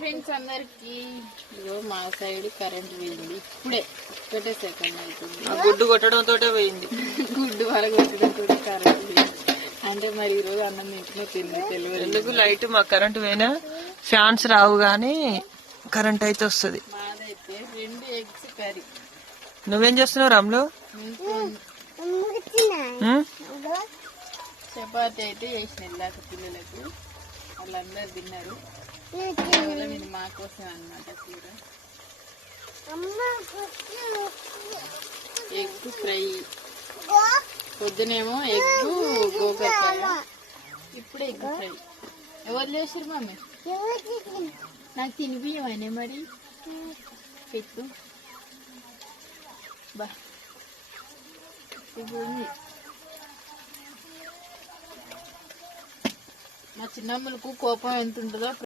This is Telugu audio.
ఫ్రెండ్స్ అందరికి మా సైడ్ కరెంట్ పోయింది ఇప్పుడే, ఒకటే సెకండ్ అవుతుంది. గుడ్డు కొట్టడంతో పోయింది. గుడ్డు వరగొట్టడంతో కరెంట్ పోయింది. అంటే మరి ఈరోజు అన్నం తింటున్నా తెలియదు ఎందుకు. లైట్ మా కరెంట్ పోయినా ఫ్యాన్స్ రావు గానీ కరెంట్ అయితే వస్తుంది. మాదైతే 2 ఎగ్స్ కర్రీ. నువ్వేం చేస్తున్నావు రాములు? చపాతి అయితే వేసిన ఇలాక పిల్లలకు, వాళ్ళందరూ తిన్నారు. ఇది మా కోసం అన్నమాట కూర. ఎగ్ ఫ్రై, పొద్దునేమో ఎగ్ గోకరకాయ, ఇప్పుడు ఎగ్ ఫ్రై. ఎవరు చేసారు మమ్మీ? నాకు తినిపియమనే మరి పెట్టు బా. ఇప్పుడు మా చిన్నమ్మలకు కోపం ఎంత ఉంటుందో